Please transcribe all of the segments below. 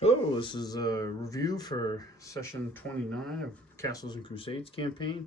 Hello, this is a review for session 29 of Castles and Crusades campaign.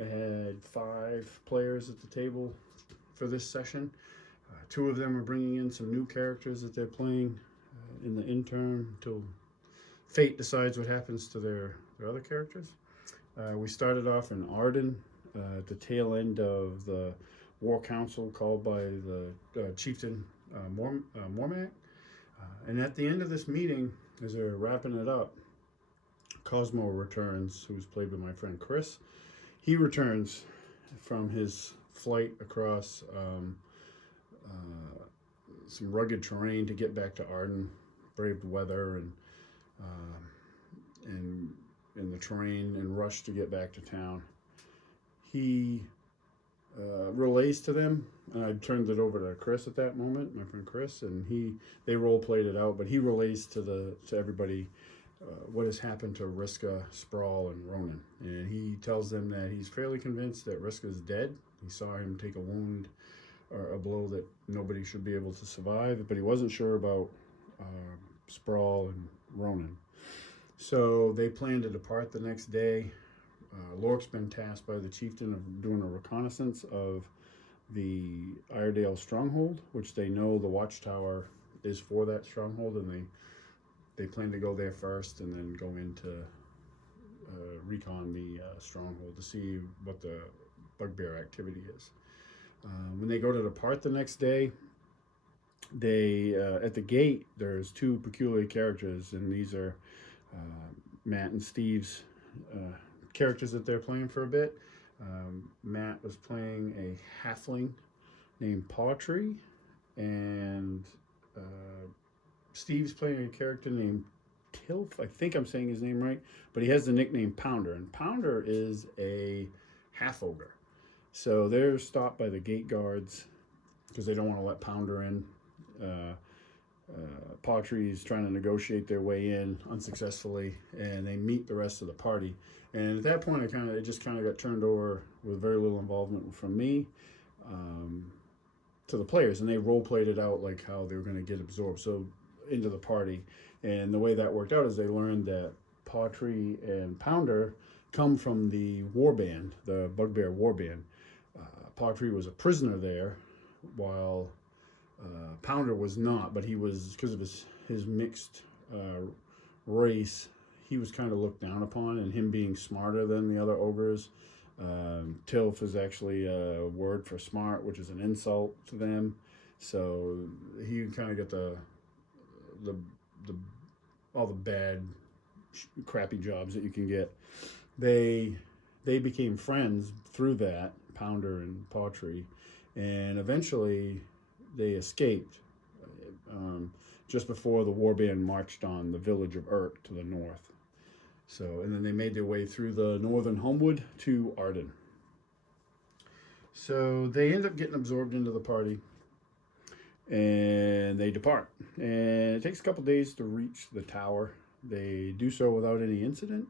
I had 5 players at the table for this session. 2 of them are bringing in some new characters that they're playing in the interim until fate decides what happens to their other characters. We started off in Arden at the tail end of the war council called by the chieftain Mormac. And at the end of this meeting, as they're wrapping it up, Cosmo returns, who's played by my friend Chris. He returns from his flight across some rugged terrain to get back to Arden, braved weather and in the terrain and rushed to get back to town. He relays to them, and I turned it over to Chris at that moment, my friend Chris, and they role played it out, but he relays to everybody what has happened to Riska, Sprawl, and Ronan, and he tells them that he's fairly convinced that Riska is dead. He saw him take a wound or a blow that nobody should be able to survive, but he wasn't sure about Sprawl and Ronan. So they plan to depart the next day. Lork's been tasked by the chieftain of doing a reconnaissance of the Iredale Stronghold, which they know the watchtower is for that stronghold, and they plan to go there first and then go into recon the stronghold to see what the bugbear activity is. When they go to depart the next day, they at the gate there's 2 peculiar characters, and these are Matt and Steve's characters that they're playing for a bit. Matt was playing a halfling named Pawtree, and Steve's playing a character named Tilf. I think I'm saying his name right, but he has the nickname Pounder, and Pounder is a half ogre. So they're stopped by the gate guards because they don't want to let Pounder in. Pawtree is trying to negotiate their way in unsuccessfully, and they meet the rest of the party. And at that point, it just kind of got turned over with very little involvement from me to the players, and they role played it out like how they were going to get absorbed into the party. And the way that worked out is they learned that Pawtree and Pounder come from the war band, the Bugbear war band. Pawtree was a prisoner there, while Pounder was not, but he was, because of his mixed race, he was kind of looked down upon, and him being smarter than the other ogres. Tilf is actually a word for smart, which is an insult to them. So he kind of got the all the bad, crappy jobs that you can get. They became friends through that, Pounder and Pawtree, and eventually they escaped just before the warband marched on the village of Urk to the north. So, and then they made their way through the northern Homewood to Arden. So they end up getting absorbed into the party, and they depart. And it takes a couple days to reach the tower. They do so without any incident.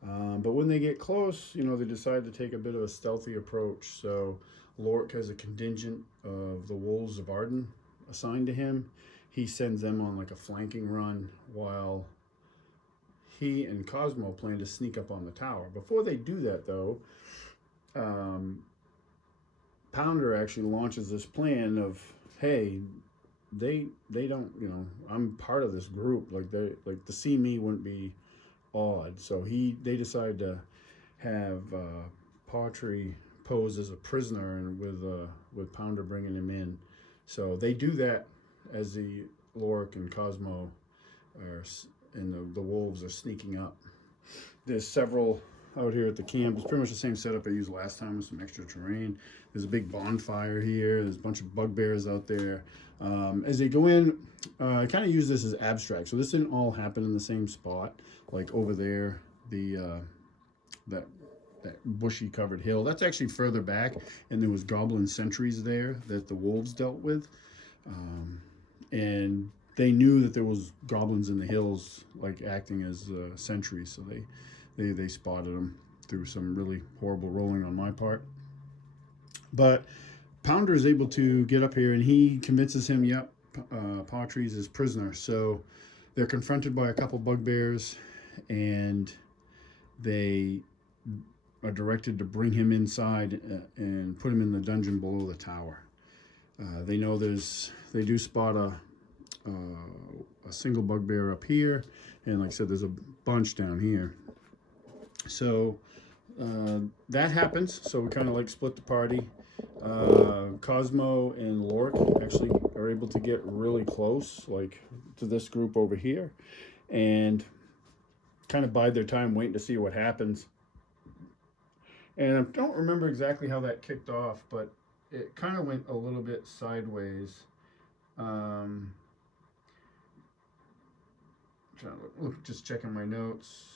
But when they get close, they decide to take a bit of a stealthy approach. So Lork has a contingent of the Wolves of Arden assigned to him. He sends them on like a flanking run, while he and Cosmo plan to sneak up on the tower. Before they do that, though, Pounder actually launches this plan of, hey, they don't, I'm part of this group. Like to see me wouldn't be odd. So they decide to have Pawtree pose as a prisoner, and with Pounder bringing him in. So they do that as the Lork and Cosmo and the wolves are sneaking up. There's several out here at the camp. It's pretty much the same setup I used last time with some extra terrain. There's a big bonfire here. There's a bunch of bugbears out there. As they go in, I kind of use this as abstract. So this didn't all happen in the same spot. Like over there, that bushy covered hill. That's actually further back, and there was goblin sentries there that the wolves dealt with. And they knew that there was goblins in the hills, like acting as sentries. So they spotted them through some really horrible rolling on my part. But Pounder is able to get up here, and he convinces him, yep, Pawtree's his prisoner. So they're confronted by a couple bugbears, and they are directed to bring him inside and put him in the dungeon below the tower. They know they do spot a single bugbear up here, and like I said, there's a bunch down here. So that happens. So we kind of like split the party. Cosmo and Lork actually are able to get really close, like to this group over here, and kind of bide their time waiting to see what happens. And I don't remember exactly how that kicked off, but it kind of went a little bit sideways. Just checking my notes.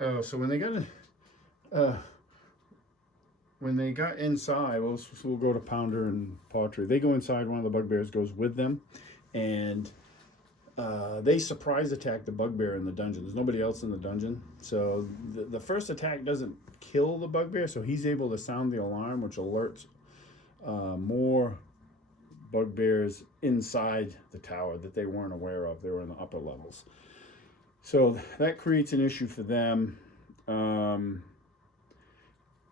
Oh, so when they got inside, we'll go to Pounder and Pawtree. They go inside. One of the bugbears goes with them, and they surprise attack the bugbear in the dungeon. There's nobody else in the dungeon, so the first attack doesn't kill the bugbear. So he's able to sound the alarm, which alerts more bugbears inside the tower that they weren't aware of. They were in the upper levels. So that creates an issue for them. I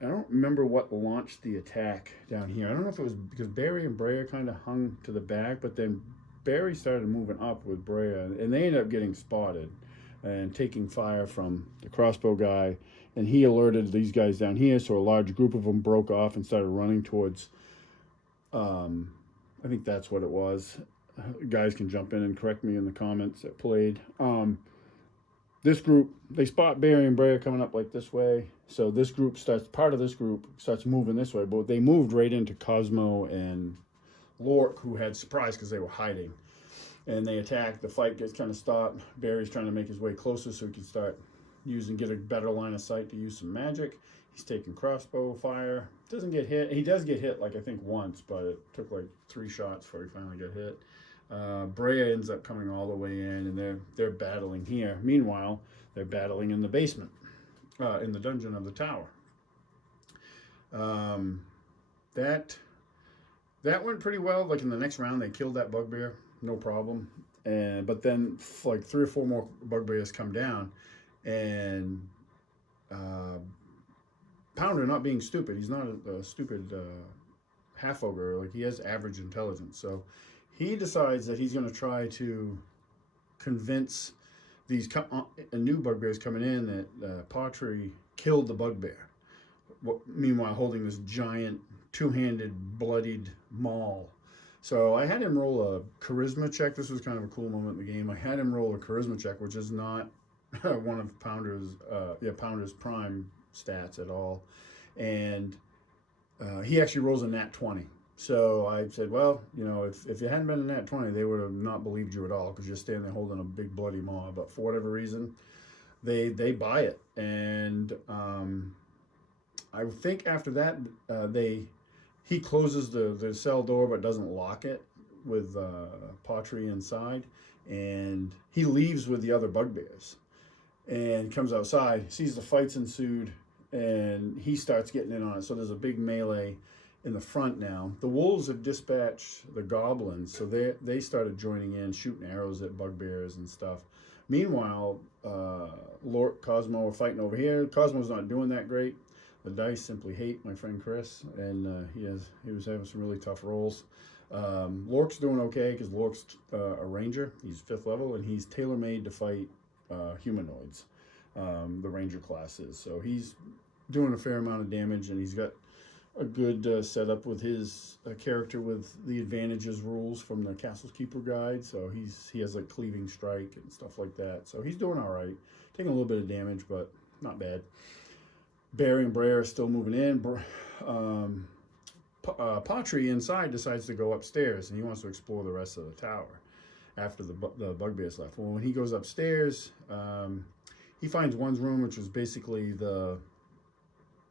don't remember what launched the attack down here. I don't know if it was because Barry and Brea kind of hung to the back, but then Barry started moving up with Brea, and they ended up getting spotted and taking fire from the crossbow guy. And he alerted these guys down here, so a large group of them broke off and started running towards, I think that's what it was. Guys can jump in and correct me in the comments that played. This group, they spot Barry and Brea coming up like this way. So this group part of this group starts moving this way, but they moved right into Cosmo and Lork, who had surprise because they were hiding. And they attack. The fight gets kind of stopped. Barry's trying to make his way closer so he can start get a better line of sight to use some magic. He's taking crossbow fire. Doesn't get hit. He does get hit, like I think once, but it took like 3 shots before he finally got hit. Brea ends up coming all the way in, and they're battling here. Meanwhile, they're battling in the basement, in the dungeon of the tower. That went pretty well. Like in the next round, they killed that bugbear, no problem. But then like 3 or 4 more bugbears come down, and Pounder, not being stupid, he's not a stupid half ogre. Like he has average intelligence, so he decides that he's going to try to convince these new bugbears coming in that Pawtree killed the bugbear. Meanwhile, holding this giant 2-handed bloodied maul. So I had him roll a charisma check. This was kind of a cool moment in the game. I had him roll a charisma check, which is not one of Pounder's prime stats at all. And he actually rolls a nat 20. So I said, well, if it hadn't been a nat 20, they would have not believed you at all because you're standing there holding a big bloody maw. But for whatever reason, they buy it. And I think after that, he closes the cell door but doesn't lock it with Pawtree inside. And he leaves with the other bugbears and comes outside, sees the fights ensued, and he starts getting in on it. So there's a big melee in the front now. The wolves have dispatched the goblins, so they started joining in, shooting arrows at bugbears and stuff. Meanwhile, Lork, Cosmo are fighting over here. Cosmo's not doing that great. The dice simply hate my friend Chris, and he was having some really tough rolls. Lork's doing okay because Lork's a ranger. He's 5th level, and he's tailor-made to fight humanoids. The ranger class is. So he's doing a fair amount of damage, and he's got a good setup with his character with the advantages rules from the Castle's Keeper guide. So he has like cleaving strike and stuff like that. So he's doing all right, taking a little bit of damage, but not bad. Barry and Brea are still moving in. Pawtree inside decides to go upstairs, and he wants to explore the rest of the tower after the bugbears left. Well, when he goes upstairs, he finds one room, which was basically the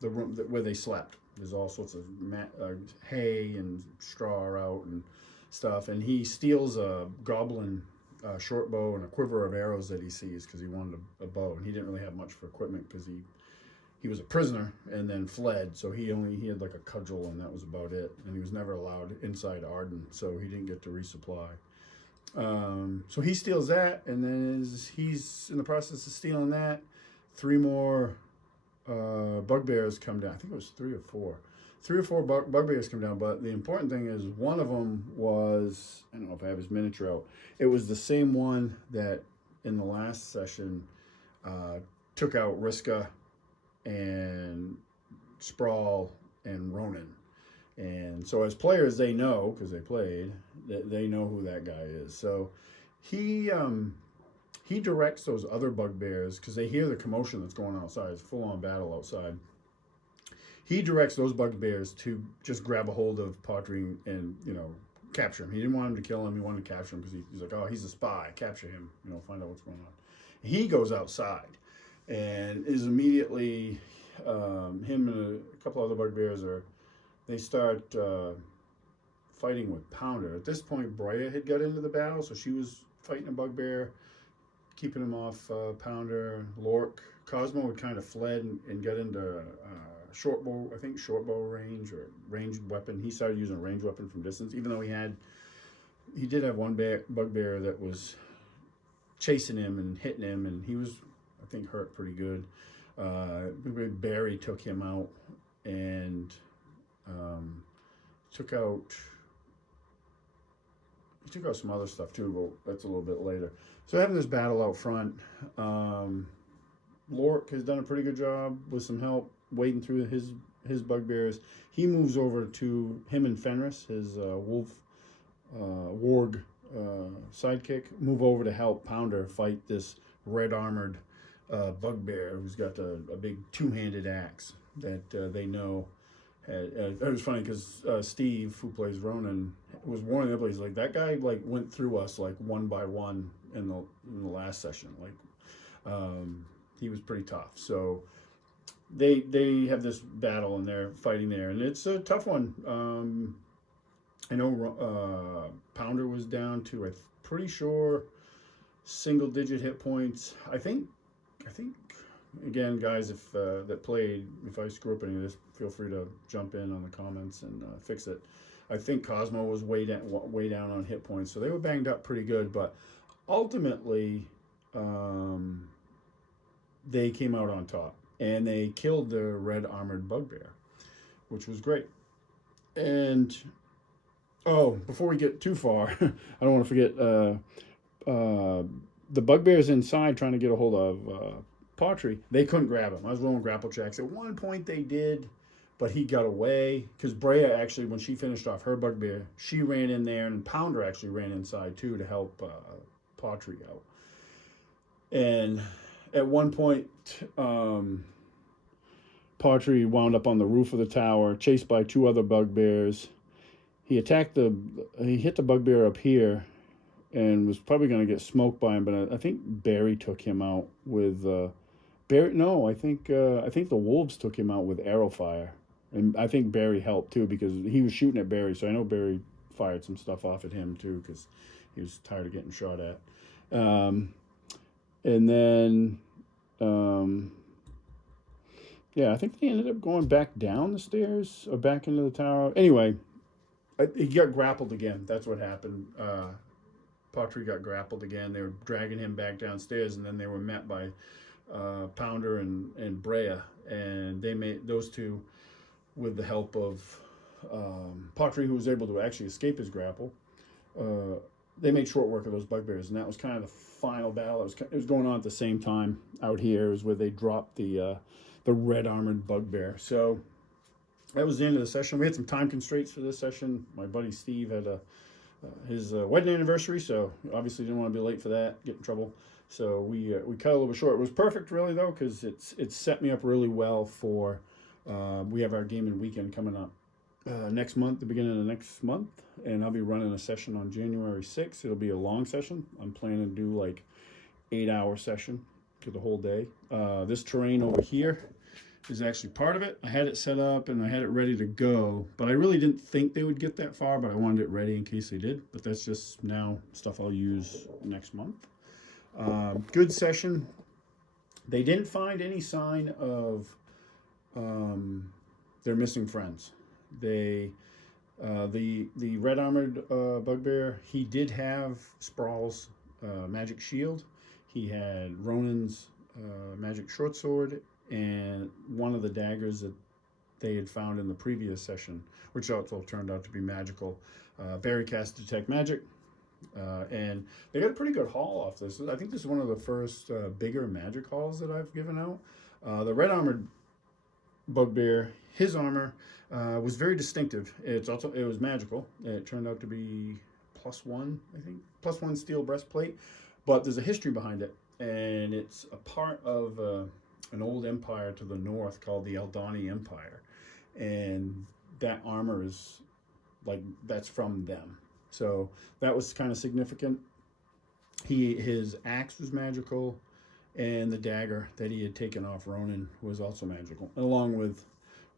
room where they slept. There's all sorts of hay and straw out and stuff. And he steals a goblin short bow and a quiver of arrows that he sees because he wanted a bow. And he didn't really have much for equipment because he he was a prisoner and then fled. So he had like a cudgel, and that was about it. And he was never allowed inside Arden, so he didn't get to resupply. So he steals that, and then as he's in the process of stealing that, 3 more bugbears come down. I think it was 3 or 4. 3 or 4 bugbears come down, but the important thing is one of them was, I don't know if I have his miniature out, it was the same one that in the last session took out Riska and Sprawl and Ronan. And so as players, they know, because they played, they know who that guy is. So he directs those other bugbears, because they hear the commotion that's going on outside. It's full-on battle outside. He directs those bugbears to just grab a hold of Pawtree and, capture him. He didn't want him to kill him. He wanted to capture him because he's like, oh, he's a spy. Capture him, find out what's going on. He goes outside and is immediately, him and a couple other bugbears they start fighting with Pounder. At this point, Brea had got into the battle, so she was fighting a bugbear, keeping him off Pounder. Lork, Cosmo had kind of fled and got into short bow range or ranged weapon. He started using a ranged weapon from distance, even though he did have one bugbear that was chasing him and hitting him, and he was, I think, hurt pretty good. Barry took him out and took out some other stuff too, but that's a little bit later. So having this battle out front, Lork has done a pretty good job with some help wading through his bugbears. He moves over to him and Fenris, his warg sidekick, move over to help Pounder fight this red armored bugbear who's got a big 2-handed axe that they know. It was funny because Steve, who plays Ronan, was warning everybody. He's like, that guy went through us one by one in the last session. He was pretty tough. So they have this battle and they're fighting there, and it's a tough one. I know Pounder was down to, I'm pretty sure, single-digit hit points. I think. Again, guys, if that played, if I screw up any of this, feel free to jump in on the comments and fix it. I think Cosmo was way down on hit points, so they were banged up pretty good. But ultimately, they came out on top, and they killed the red armored bugbear, which was great. And before we get too far, I don't want to forget the bugbears inside trying to get a hold of Pawtree. They couldn't grab him. I was rolling grapple checks. At one point they did, but he got away because Brea actually, when she finished off her bugbear, she ran in there, and Pounder actually ran inside too to help Pawtree out. And at one point, Pawtree wound up on the roof of the tower, chased by 2 other bugbears. He hit the bugbear up here, and was probably going to get smoked by him, but I think Barry took him out with Barry. No, I think the wolves took him out with arrow fire, and I think Barry helped too because he was shooting at Barry. So I know Barry fired some stuff off at him too because he was tired of getting shot at. And then, I think they ended up going back down the stairs or back into the tower. Anyway, he got grappled again. That's what happened. Pawtree got grappled again. They were dragging him back downstairs, and then they were met by Pounder and Brea, and they made those two, with the help of Pawtree, who was able to actually escape his grapple. They made short work of those bugbears, and that was kind of the final battle. It was going on at the same time out here. It was where they dropped the red armored bugbear. So that was the end of the session. We had some time constraints for this session. My buddy Steve had his wedding anniversary, so obviously didn't want to be late for that, get in trouble. So we cut a little bit short. It was perfect, really, though, because it's set me up really well for. We have our gaming weekend coming up next month, the beginning of the next month, and I'll be running a session on January 6th. It'll be a long session. I'm planning to do 8-hour session for the whole day. This terrain over here is actually part of it. I had it set up and I had it ready to go, but I really didn't think they would get that far, but I wanted it ready in case they did. But that's just now stuff I'll use next month. Good session. They didn't find any sign of they're missing friends. They the red armored bugbear. He did have Sprawl's magic shield. He had Ronan's magic short sword and one of the daggers that they had found in the previous session, which also turned out to be magical. Barry cast Detect Magic, and they got a pretty good haul off this. I think this is one of the first bigger magic hauls that I've given out. The red armored bugbear, his armor was very distinctive. It was magical. It turned out to be +1, I think, +1 steel breastplate, but there's a history behind it, and it's a part of an old empire to the north called the Eldani Empire, and that armor is like that's from them. So that was kind of significant. His axe was magical, and the dagger that he had taken off Ronan was also magical, along with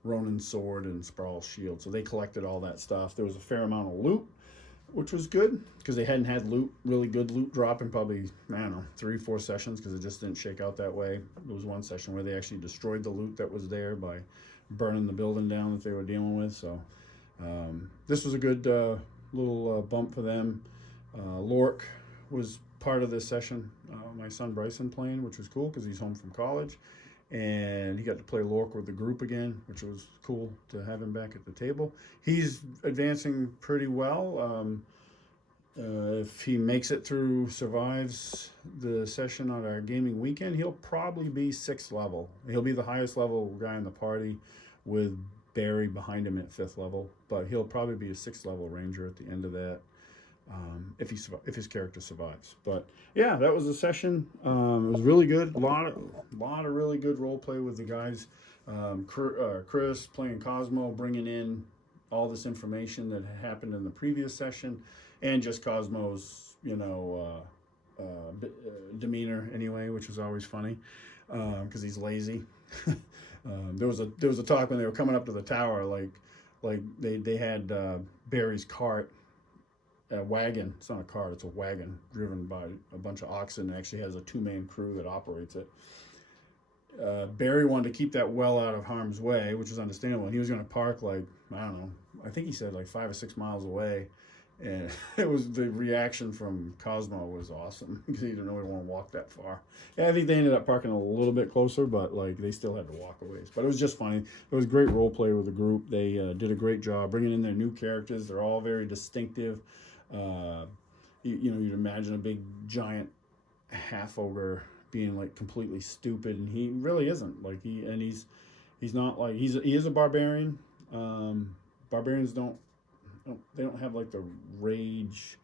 Ronan's sword and Sprawl's shield. So they collected all that stuff. There was a fair amount of loot, which was good because they hadn't had really good loot drop in probably, I don't know, 3-4 sessions because it just didn't shake out that way. There was one session where they actually destroyed the loot that was there by burning the building down that they were dealing with. So this was a good little bump for them. Lork was part of this session. My son Bryson playing, which was cool because he's home from college, and he got to play Lork with the group again, which was cool to have him back at the table. He's advancing pretty well. If he makes it through, survives the session on our gaming weekend, he'll probably be 6th level. He'll be the highest level guy in the party with Barry behind him at 5th level, but he'll probably be a 6th level ranger at the end of that. If his character survives. But yeah, that was the session. It was really good. A lot of really good role play with the guys. Chris playing Cosmo, bringing in all this information that had happened in the previous session, and just Cosmo's demeanor anyway, which was always funny because he's lazy. There was a talk when they were coming up to the tower, like they had Barry's cart. A wagon. It's not a cart, it's a wagon driven by a bunch of oxen. It actually has a 2-man crew that operates it. Barry wanted to keep that well out of harm's way, which is understandable. And he was going to park I don't know, I think he said 5 or 6 miles away. And it was the reaction from Cosmo was awesome because he didn't really want to walk that far. And I think they ended up parking a little bit closer, but they still had to walk a ways. But it was just funny. It was great role play with the group. They did a great job bringing in their new characters. They're all very distinctive. You'd imagine a big giant half ogre being completely stupid, and he really isn't. He's not he is a barbarian. Barbarians don't have the rage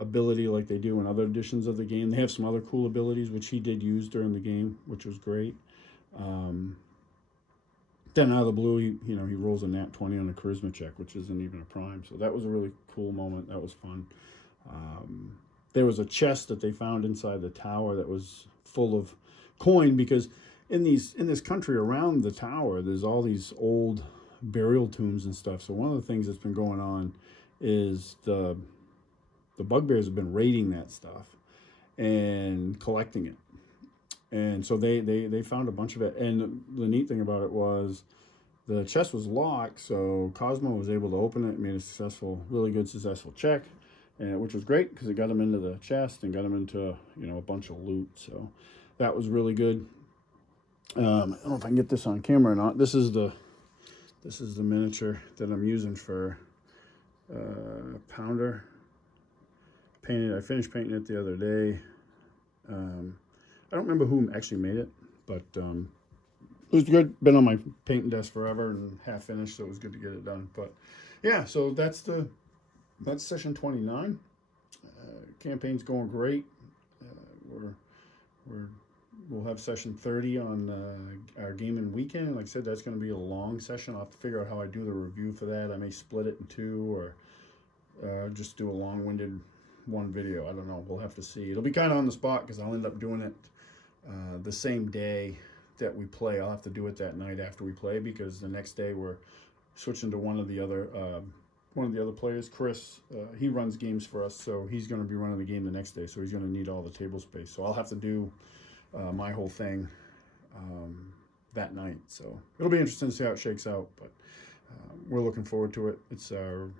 ability like they do in other editions of the game. They have some other cool abilities which he did use during the game, which was great. Then out of the blue, he rolls a nat 20 on a charisma check, which isn't even a prime. So that was a really cool moment. That was fun. There was a chest that they found inside the tower that was full of coin because in this country around the tower, there's all these old burial tombs and stuff. So one of the things that's been going on is the bugbears have been raiding that stuff and collecting it. And so they found a bunch of it. And the neat thing about it was the chest was locked, so Cosmo was able to open it, made a really good successful check, which was great because it got him into the chest and got him into a bunch of loot. So that was really good. I don't know if I can get this on camera or not. This is the miniature that I'm using for Pounder. I finished painting it the other day. I don't remember who actually made it, but it was good. Been on my painting desk forever and half finished, so it was good to get it done. But yeah, so that's session 29. Campaign's going great. We'll have session 30 on our gaming weekend. Like I said, that's going to be a long session. I'll have to figure out how I do the review for that. I may split it in 2 or just do a long-winded one video. I don't know. We'll have to see. It'll be kind of on the spot because I'll end up doing it the same day that we play. I'll have to do it that night after we play because the next day we're switching to one of the other players. Chris, he runs games for us, so he's going to be running the game the next day. So he's going to need all the table space. So I'll have to do my whole thing that night. So it'll be interesting to see how it shakes out, but we're looking forward to it. It's our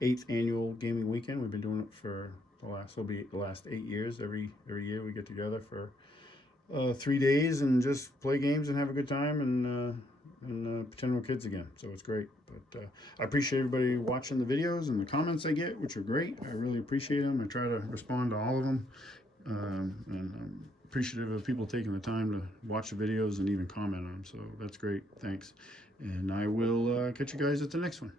8th annual gaming weekend. We've been doing it for the last 8 years. Every year we get together for 3 days and just play games and have a good time and pretend we're kids again. So it's great. But I appreciate everybody watching the videos and the comments I get, which are great. I really appreciate them. I try to respond to all of them. And I'm appreciative of people taking the time to watch the videos and even comment on them. So that's great. Thanks. And I will catch you guys at the next one.